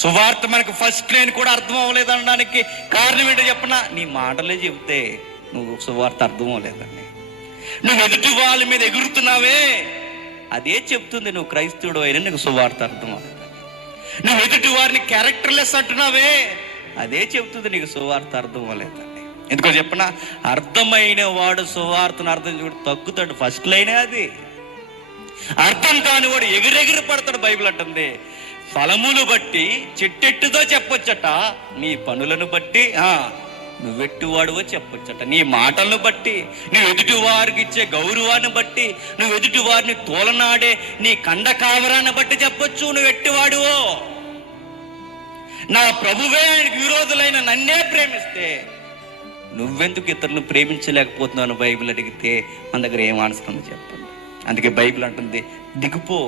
సువార్త మనకు first line కూడా అర్థం అవ్వలేదు అనడానికి కారణం ఏంటో చెప్పనా? నీ మాటలే చెబితే నువ్వు సువార్త అర్థం అవ్వలేదండి. నువ్వు ఎదుటి వాళ్ళ మీద ఎగురుతున్నావే, అదే చెప్తుంది నువ్వు క్రైస్తవుడు అయినా నీకు సువార్త అర్థం అవ్వలేదు. నువ్వు ఎదుటి వారిని క్యారెక్టర్లెస్ అంటున్నావే, అదే చెప్తుంది నీకు సువార్త అర్థం అవ్వలేదండి. ఎందుకో చెప్పనా? అర్థమైన వాడు సువార్తను అర్థం చూడు తగ్గుతాడు. ఫస్ట్ లైనే అది. అర్థం కాని వాడు ఎగిరెగిరి పడతాడు. బైబిల్ అంటుంది, ఫలములు బట్టి చెట్టెట్టుదో చెప్పొచ్చట, నీ పనులను బట్టి నువ్వెట్టువాడువో చెప్పొచ్చట. నీ మాటలను బట్టి, నువ్వు ఎదుటి వారికి ఇచ్చే గౌరవాన్ని బట్టి, నువ్వు ఎదుటి వారిని తోలనాడే నీ కండ కావరాన్ని బట్టి చెప్పొచ్చు నువ్వు ఎట్టివాడువో. నా ప్రభువే ఆయనకు విరోధులైన నన్నే ప్రేమిస్తే నువ్వెందుకు ఇతరులను ప్రేమించలేకపోతున్నావు? బైబిల్ అడిగితే మన దగ్గర ఏం ఆన్సర్ ఉందో చెప్పండి. అందుకే బైబిల్ అంటుంది, దిగిపో.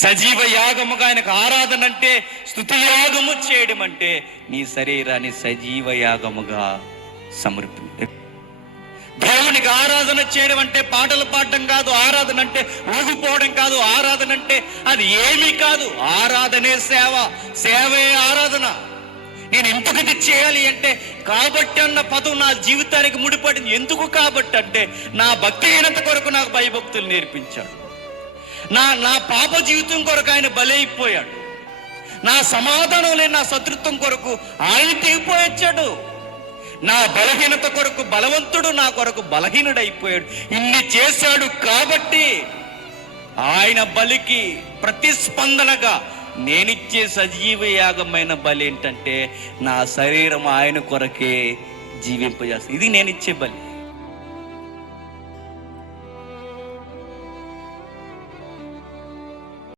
సజీవ యాగముగా ఆయనకు ఆరాధన అంటే, స్తుతి యాగము చేయడం అంటే నీ శరీరాన్ని సజీవ యాగముగా సమర్పించు. దేవునికి ఆరాధన చేయడం అంటే పాటలు పాడడం కాదు. ఆరాధన అంటే ఊగిపోవడం కాదు. ఆరాధన అంటే అది ఏమీ కాదు. ఆరాధనే సేవ, సేవే ఆరాధన. నేను ఎందుకు ఇది చేయాలి అంటే, కాబట్టి అన్న పదం నా జీవితానికి ముడిపడింది. ఎందుకు కాబట్టి అంటే, నా భక్తిహీనత కొరకు నాకు భయభక్తులు నేర్పించాడు. నా పాప జీవితం కొరకు ఆయన బలైపోయాడు. నా సమాధానం లేని నా శత్రుత్వం కొరకు ఆయన తెగిపోయొచ్చాడు. నా బలహీనత కొరకు బలవంతుడు నా కొరకు బలహీనుడైపోయాడు. ఇన్ని చేశాడు కాబట్టి ఆయన బలికి ప్రతిస్పందనగా నేనిచ్చే సజీవ యాగమైన బలి ఏంటంటే, నా శరీరం ఆయన కొరకే జీవింపజేస్తుంది. ఇది నేనిచ్చే బలి.